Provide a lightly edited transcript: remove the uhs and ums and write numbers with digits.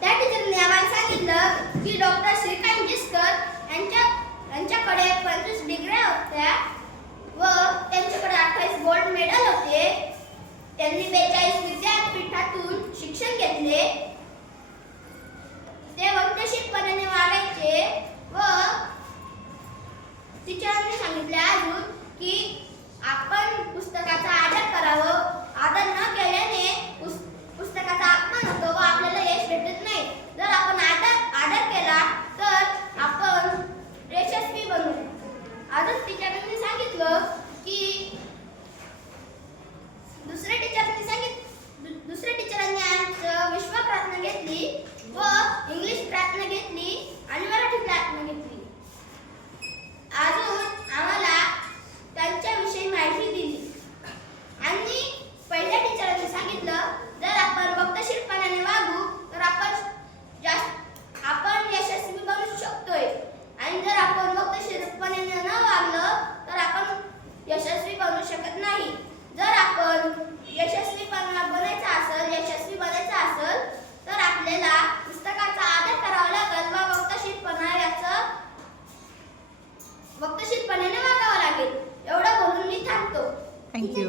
त्या टीचरने आम्हाला सांगितलं की डॉक्टर श्रीकांत जिस्कर यांच्याकडे 25 डिग्र्या होत्या व त्यांच्याकडे 28 गोल्ड मेडल होते. त्यांनी 42 विद्यापीठातून शिक्षण घेतले. ते वक्तशीरपणाने वागायचे व टीचरांनी सांगितले अजून की आपण पुस्तकाचा आदर करावं. आदर न केल्याने पुस्तकाचा अपमान होतो व आपल्याला यश भेटत नाही. जर आपण आदर केला तर आपण यशस्वी बनू. अजून टीचरांनी सांगितलं की दुसऱ्या टीचरांनी आमचं विश्व प्रार्थना घेतली व इंग्लिश प्रार्थना घेतली आणि मराठी प्रार्थना घेतली. अजून आम्हाला त्यांच्याविषयी माहिती दिली. आणि पहिल्या टीचरांनी सांगितलं जर आपण वक्तशीरपणाने वागू तर आपण यशस्वी बनू शकतोय आणि जर आपण वक्तशीरपणाने न वागलं तर आपण यशस्वी बनू शकत नाही. जर आपण यशस्वी बनायचं असेल तर आपल्याला पुस्तकाचा आदर करावा लागेल व वक्तशीरपणाने वागावं लागेल. एवढं बोलून मी थांबतो. थँक्यू.